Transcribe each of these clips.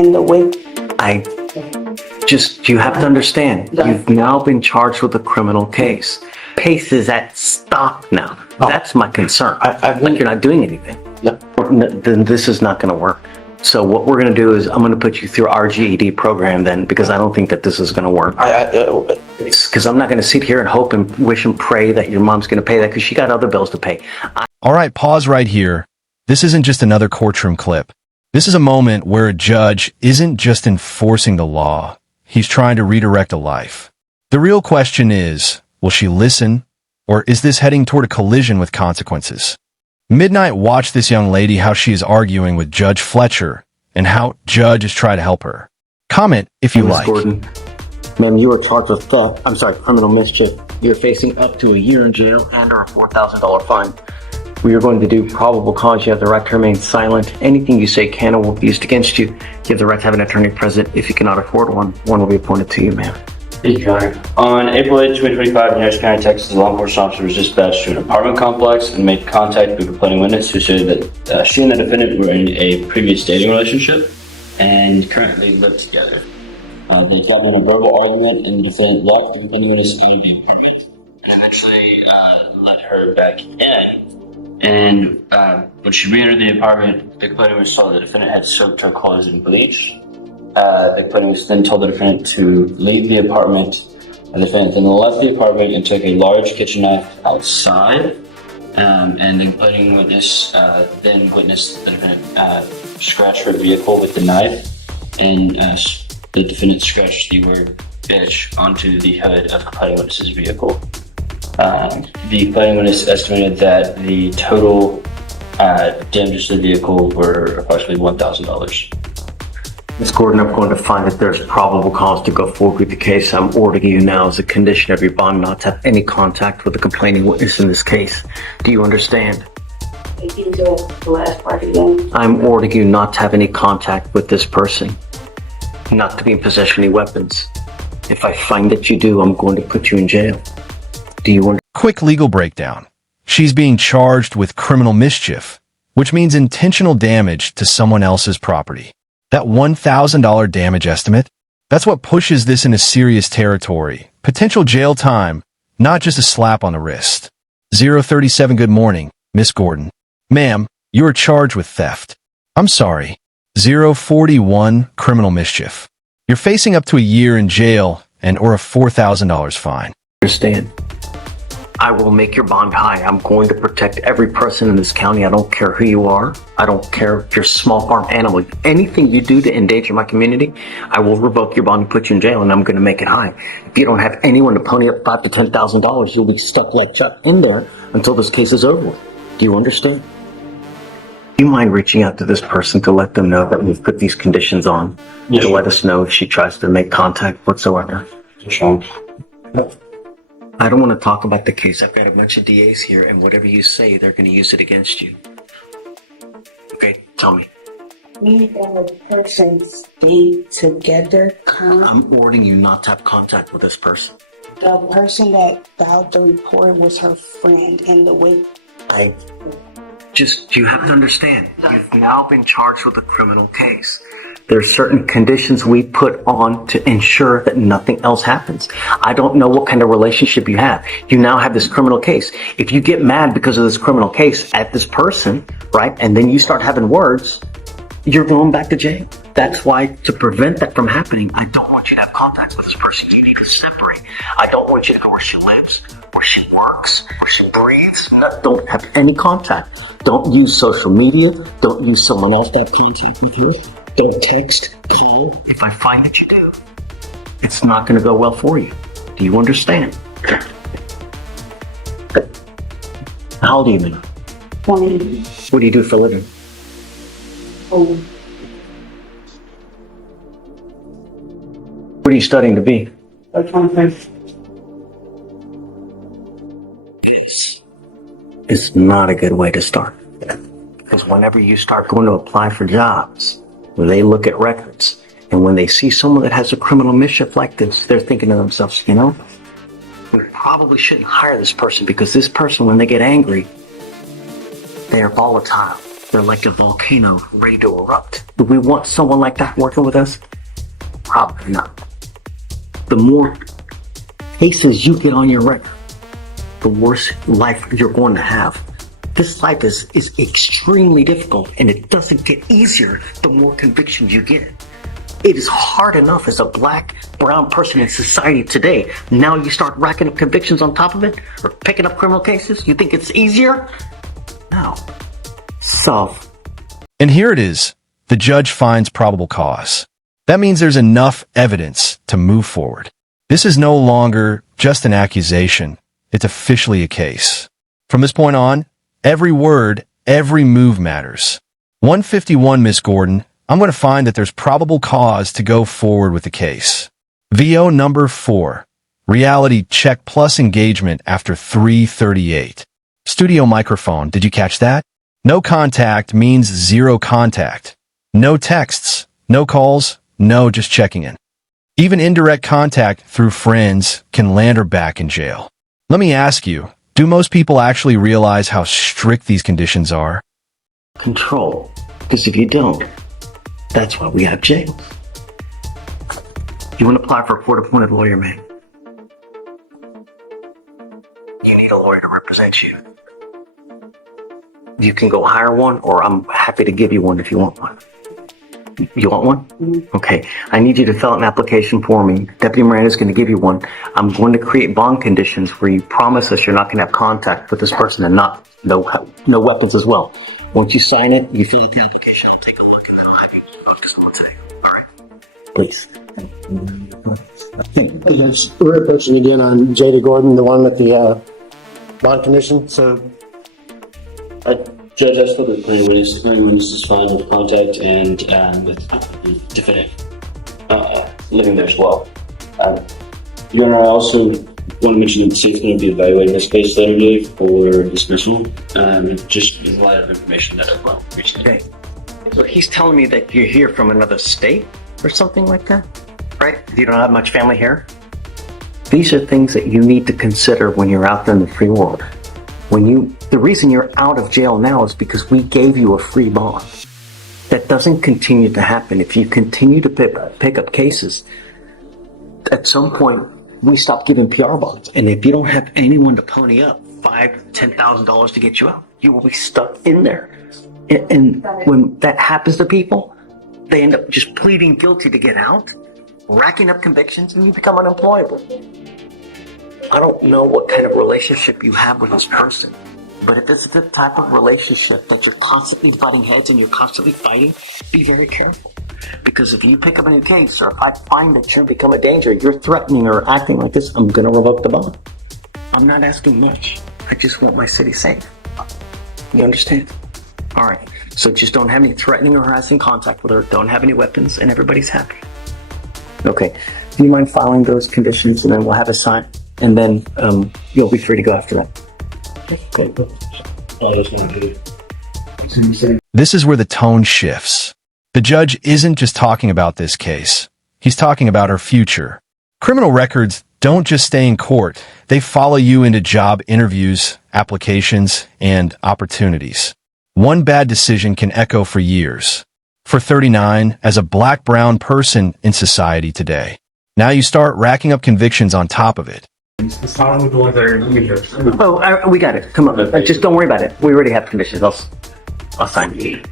in the way. You have to understand, you've now been charged with a criminal case. Pace is at stop now. That's my concern. Like you're not doing anything. Then this is not going to work. So what we're going to do is I'm going to put you through our GED program then, because I don't think that this is going to work. Because I'm not going to sit here and hope and wish and pray that your mom's going to pay that, because she got other bills to pay. All right, pause right here. This isn't just another courtroom clip. This is a moment where a judge isn't just enforcing the law. He's trying to redirect a life. The real question is, will she listen, or is this heading toward a collision with consequences? Midnight watched this young lady how she is arguing with Judge Fleischer and how Judge is trying to help her. Comment if you like. Gordon, ma'am, you are charged with theft. Criminal mischief. You're facing up to a year in jail and or a $4,000 fine. We are going to do probable cause. You have the right to remain silent. Anything you say can or will be used against you. You have the right to have an attorney present. If you cannot afford one, one will be appointed to you, ma'am. Thank you, Your Honor. On April 8, 2025, in Harris County, Texas, a law enforcement officer was dispatched to an apartment complex and made contact with a complaining witness who said that she and the defendant were in a previous dating relationship and currently live together. They got in a verbal argument, and the defendant locked the complaining witness out of the apartment and eventually let her back in. And when she re-entered the apartment, the complaining witness saw the defendant had soaked her clothes in bleach. The complaining witness then told the defendant to leave the apartment. The defendant then left the apartment and took a large kitchen knife outside. And the complaining witness then witnessed the defendant scratch her vehicle with the knife. And the defendant scratched the word bitch onto the hood of the complaining witness's vehicle. The complaining witness estimated that the total damages to the vehicle were approximately $1,000. Ms. Gordon, I'm going to find that there's probable cause to go forward with the case. I'm ordering you now as a condition of your bond not to have any contact with the complaining witness in this case. Do you understand? If you do the last part again. I'm ordering you not to have any contact with this person, not to be in possession of any weapons. If I find that you do, I'm going to put you in jail. Do you understand? Quick legal breakdown. She's being charged with criminal mischief, which means intentional damage to someone else's property. That $1,000 damage estimate, that's what pushes this into serious territory. Potential jail time, not just a slap on the wrist. 037, good morning, Miss Gordon. Ma'am, you are charged with theft. I'm sorry. 041, criminal mischief. You're facing up to a year in jail and or a $4,000 fine. Understand? I will make your bond high. I'm going to protect every person in this county. I don't care who you are. I don't care if you're a small farm animal. Anything you do to endanger my community, I will revoke your bond and put you in jail, and I'm going to make it high. If you don't have anyone to pony up $5,000 to $10,000, you'll be stuck like Chuck in there until this case is over with. Do you understand? Do you mind reaching out to this person to let them know that we've put these conditions on, to let us know if she tries to make contact whatsoever? Sure. I don't want to talk about the case. I've got a bunch of DAs here, and whatever you say, they're going to use it against you. Okay, tell me. Me and the person stay together. I'm ordering you not to have contact with this person. The person that filed the report was her friend in the way. You have to understand, you've now been charged with a criminal case. There are certain conditions we put on to ensure that nothing else happens. I don't know what kind of relationship you have. You now have this criminal case. If you get mad because of this criminal case at this person, right, and then you start having words, you're going back to jail. That's why, to prevent that from happening, I don't want you to have contact with this person. You need to separate. I don't want you to know where she lives, where she works, where she breathes. Don't have any contact. Don't use social media. Don't use someone else to have contact with you. Don't text, call. If I find that you do, it's not going to go well for you. Do you understand? How old are you, man? 20. What do you do for a living? Oh, What are you studying to be? 25. It's not a good way to start. Because whenever you start going to apply for jobs, when they look at records, and when they see someone that has a criminal mischief like this, they're thinking to themselves, you know, we probably shouldn't hire this person, because this person, when they get angry, they are volatile. They're like a volcano ready to erupt. Do we want someone like that working with us? Probably not. The more cases you get on your record, the worse life you're going to have. This life is extremely difficult, and it doesn't get easier the more convictions you get. It is hard enough as a black, brown person in society today. Now you start racking up convictions on top of it, or picking up criminal cases? You think it's easier? No. And here it is. The judge finds probable cause. That means there's enough evidence to move forward. This is no longer just an accusation. It's officially a case. From this point on, every word, every move matters. 151, Miss Gordon, I'm going to find that there's probable cause to go forward with the case. VO number 4, reality check plus engagement after 3:38. Studio microphone, did you catch that? No contact means zero contact. No texts, no calls, no just checking in. Even indirect contact through friends can land her back in jail. Let me ask you, do most people actually realize how strict these conditions are? Control. Because if you don't, that's why we have jails. You want to apply for a court-appointed lawyer, man? You need a lawyer to represent you. You can go hire one, or I'm happy to give you one if you want one. You want one? Okay. I need you to fill out an application for me. Deputy Miranda's going to give you one. I'm going to create bond conditions where you promise us you're not going to have contact with this person and no weapons as well. Once you sign it, you fill out the application. I'll take a look and I'll have you focus on time. All right. Please. We're approaching again on Jada Gordon, the one with the bond condition. So, Judge, I spoke with Green Witness. Green Witness is fine with contact and with the defendant living there as well. Your Honor, I also want to mention that the state's going to be evaluating this case later today for dismissal, just in light of information that I've learned recently. Okay. So he's telling me that you're here from another state or something like that, right? You don't have much family here? These are things that you need to consider when you're out there in the free world. The reason you're out of jail now is because we gave you a free bond. That doesn't continue to happen. If you continue to pick up cases, at some point, we stop giving PR bonds. And if you don't have anyone to pony up $5,000 to $10,000 to get you out, you will be stuck in there. And when that happens to people, they end up just pleading guilty to get out, racking up convictions, and you become unemployable. I don't know what kind of relationship you have with this person, but if it's the type of relationship that you're constantly butting heads and you're constantly fighting, be very careful. Because if you pick up a new case, or if I find that you're become a danger, you're threatening or acting like this, I'm going to revoke the bond. I'm not asking much. I just want my city safe. You understand? All right. So just don't have any threatening or harassing contact with her. Don't have any weapons, and everybody's happy. Okay. Do you mind filing those conditions, and then we'll have a sign, and then you'll be free to go after that. Okay. This is where the tone shifts. The judge isn't just talking about this case. He's talking about her future. Criminal records don't just stay in court. They follow you into job interviews, applications, and opportunities. One bad decision can echo for years. For 39, as a black-brown person in society today, now you start racking up convictions on top of it. Oh, we got it. Come on. Just don't worry about it. We already have conditions. I'll sign it.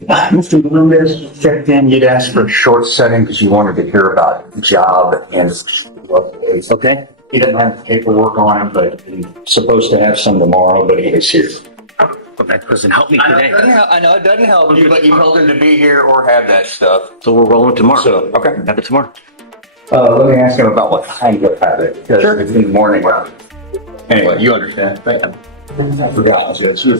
Mr. Melendez checked in. You'd asked for a short setting because you wanted to hear about the job and Okay. he doesn't have the paperwork on him, but he's supposed to have some tomorrow, but he is here. Well, that doesn't help me today. I know it doesn't help you, but you told him to be here or have that stuff. So we're rolling tomorrow. So, okay. Have it tomorrow. Let me ask him about what time you'll have it. Because Sure. it's in the morning. Anyway, you understand. I forgot. It's the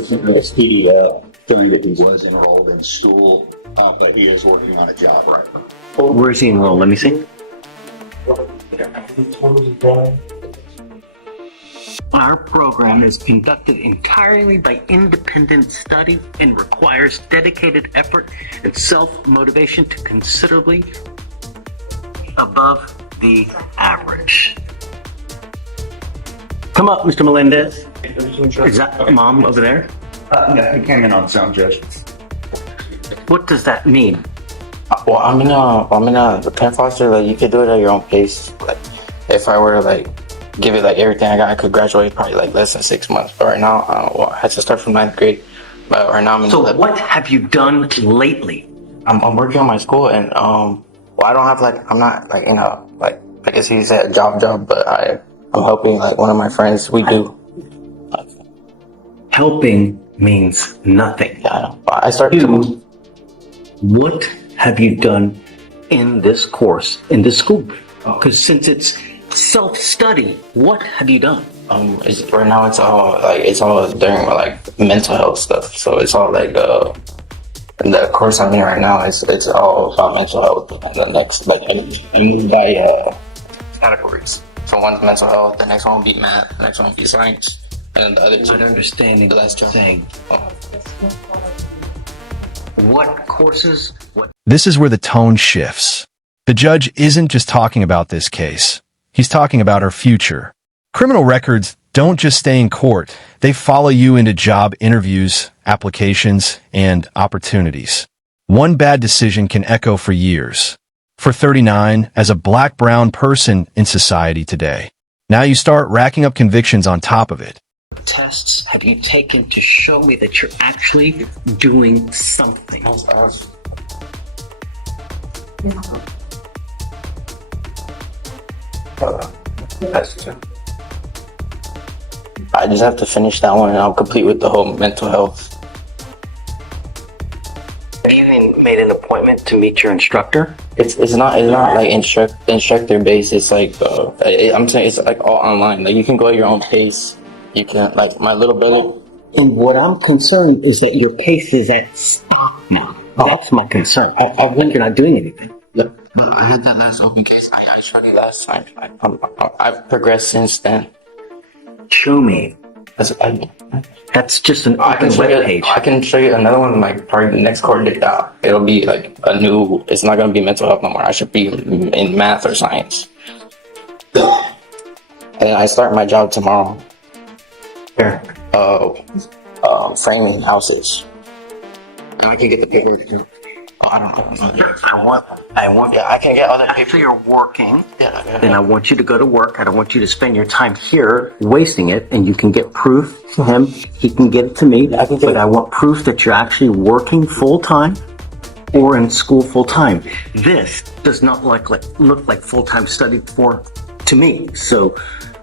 feeling that he was enrolled in school, but he is working on a job right now. Where is he enrolled? Let me see. Our program is conducted entirely by independent study and requires dedicated effort and self-motivation to considerably above the average. Come up, Mr. Melendez. Is that Mom over there? Yeah, he came in on some, Judge. What does that mean? Well, I'm in a pen foster. Like, you could do it at your own pace. Like, if I were to like give it like everything I got, I could graduate probably like less than 6 months. But right now, I had to start from 9th grade. But right now I'm in. So what have you done lately? I'm working on my school, and well, I don't have like, I'm not like, like I guess you said job, but I'm helping like one of my friends. We do. Helping means nothing. Yeah, I know. I started to. What have you done in this course, in this school? Because since it's self-study, what have you done? Right now it's all during like mental health stuff. So it's all like the course I'm in right now it's all about mental health. And the next, like, I moved by categories. So one's mental health, the next one will be math, the next one will be science, and then the other two. Not understanding the what last you're job. saying. What courses? What? This is where the tone shifts. The judge isn't just talking about this case. He's talking about her future. Criminal records don't just stay in court. They follow you into job interviews, applications, and opportunities. One bad decision can echo for years. For 39, as a black-brown person in society today. Now you start racking up convictions on top of it. Tests have you taken to show me that you're actually doing something? I just have to finish that one and I'll complete with the whole mental health. Have you even made an appointment to meet your instructor? It's not like instructor based. It's like I'm saying it's like all online. Like, you can go at your own pace. You can, like, my little brother. And what I'm concerned is that your pace is at stop now. That's my concern. I think you're not doing anything. But I had that last open case. I tried it last time. I've progressed since then. Show me. That's just an open web page. I can show you another one, like, probably the next court date out. It'll be like a new, it's not going to be mental health no more. I should be in math or science. And I start my job tomorrow. Where? Framing houses. And I can get the paperwork too. Oh, I don't know. I want. Yeah, I can get all the paperwork. After you're working, Yeah. then I want you to go to work. I don't want you to spend your time here wasting it, and you can get proof to him. He can get it to me. I can get but it. I want proof that you're actually working full-time or in school full-time. This does not look like full-time study to me. So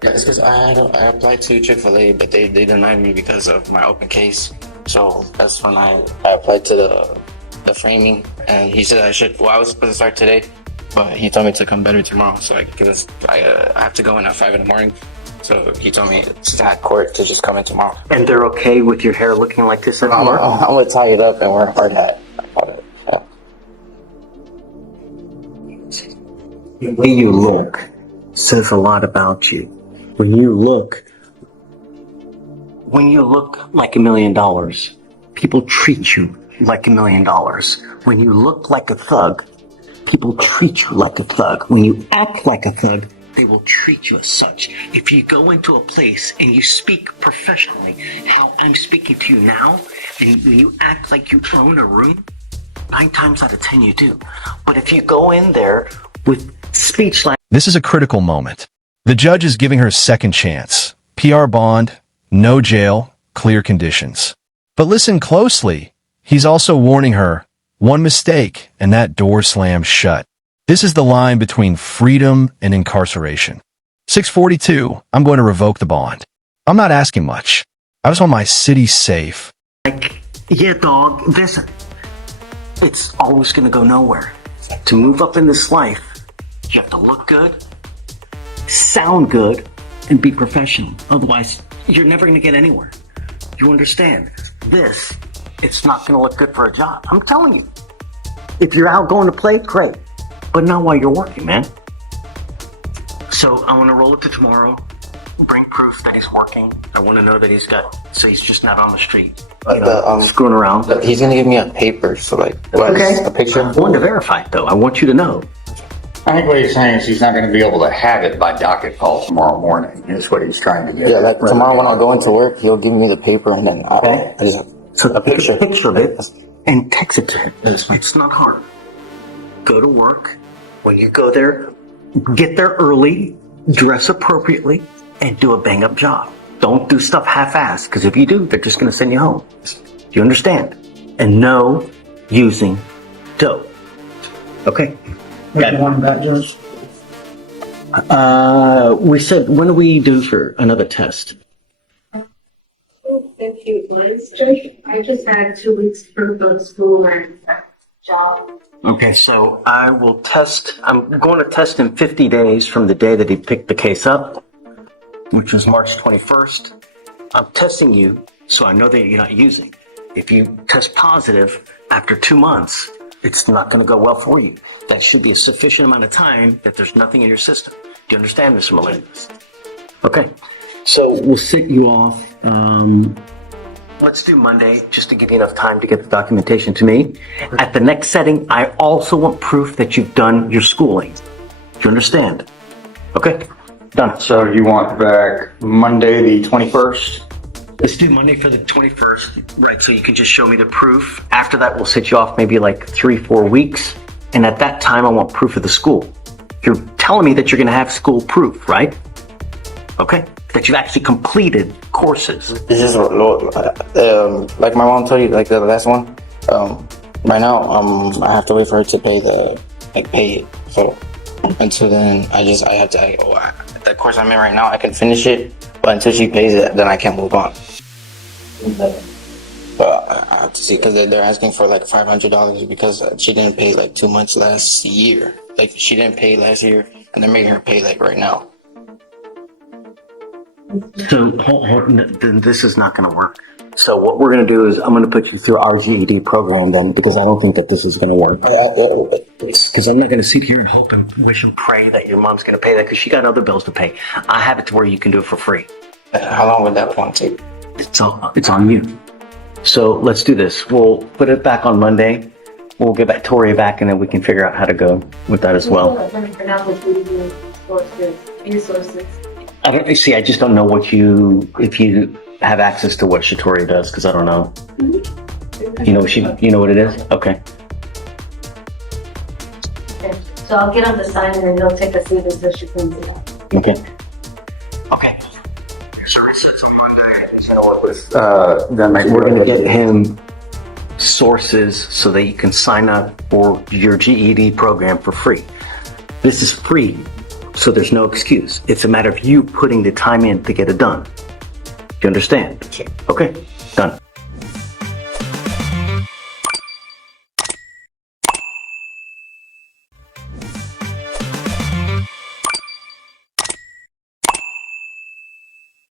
Yeah, it's because I applied to Chick-fil-A, but they denied me because of my open case. So that's when I applied to the framing, and he said I was supposed to start today, but he told me to come better tomorrow. So I have to go in at 5 in the morning. So he told me it's at court to just come in tomorrow. and they're okay with your hair looking like this I'm anymore? gonna tie it up and wear a hard hat. Yeah. The way you look says a lot about you. When you look like $1 million, people treat you like $1 million. When you look like a thug, people treat you like a thug. When you act like a thug, they will treat you as such. If you go into a place and you speak professionally, how I'm speaking to you now, and you act like you own a room, 9 times out of 10 you do. But if you go in there with speech like This is a critical moment. The judge is giving her a second chance. PR bond, no jail, clear conditions. But listen closely. He's also warning her, one mistake and that door slams shut. This is the line between freedom and incarceration. 642, I'm going to revoke the bond. I'm not asking much. I just want my city safe. yeah, dog, it's always going to go nowhere. To move up in this life, you have to look good, sound good, and be professional. Otherwise, you're never going to get anywhere. You understand? It's not going to look good for a job. I'm telling you. If you're out going to play, great. But not while you're working, man. So I want to roll it to tomorrow. Bring proof that he's working. I want to know that he's just not on the street. Screwing around. But he's gonna give me a paper, so like, Okay. a picture. I'm going to verify it, though. I want you to know. I think what he's saying is he's not going to be able to have it by docket call tomorrow morning. Is what he's trying to get. Yeah, like tomorrow when I go into work, he'll give me the paper, and then Okay. I just So A picture. take a picture of it and text it to him. That's fine. It's not hard. Go to work. When you go there, get there early, dress appropriately, and do a bang-up job. Don't do stuff half-assed, because if you do, they're just going to send you home. You understand? And no using dope. Okay? Which one back, Judge? We said, when do we do for another test? If you would, I just had 2 weeks for both school and job. Okay, so I'm going to test him 50 days from the day that he picked the case up, which was March 21st. I'm testing you so I know that you're not using. If you test positive after 2 months, it's not going to go well for you. That should be a sufficient amount of time that there's nothing in your system. Do you understand, Mr. Melendez? Okay, so we'll sit you off. Let's do Monday, just to give you enough time to get the documentation to me. At the next setting, I also want proof that you've done your schooling. Do you understand? Okay, done. So you want back Monday, the 21st? Let's do Monday for the 21st, right, so you can just show me the proof. After that, we'll sit you off maybe like 3-4 weeks. And at that time, I want proof of the school. You're telling me that you're going to have school proof, right? Okay, that you've actually completed courses. This is like my mom told you, like the last one. Right now, I have to wait for her to pay it. So until then, I have to. The course I'm in right now, I can finish it, but until she pays it, then I can't move on. But I have to see, because they're asking for like $500 because she didn't pay like 2 months last year. Like she didn't pay last year, and they're making her pay like right now. So then this is not going to work. So what we're going to do is I'm going to put you through our GED program then, because I don't think that this is going to work. Because I'm not going to sit here and hope and wish and pray that your mom's going to pay that, because she got other bills to pay. I have it to where you can do it for free. How long would that one take? It's on you. So let's do this. We'll put it back on Monday. We'll get back Tori back, and then we can figure out how to go with that as well. I don't see. I just don't know if you have access to what Shatori does, because I don't know. You know what it is? Okay. So I'll get on the sign and then they'll take a seat until she comes in. Okay. Okay. Sorry, so it's on Monday. We're going to get him sources so that you can sign up for your GED program for free. This is free, so there's no excuse. It's a matter of you putting the time in to get it done. Do you understand? Okay, done.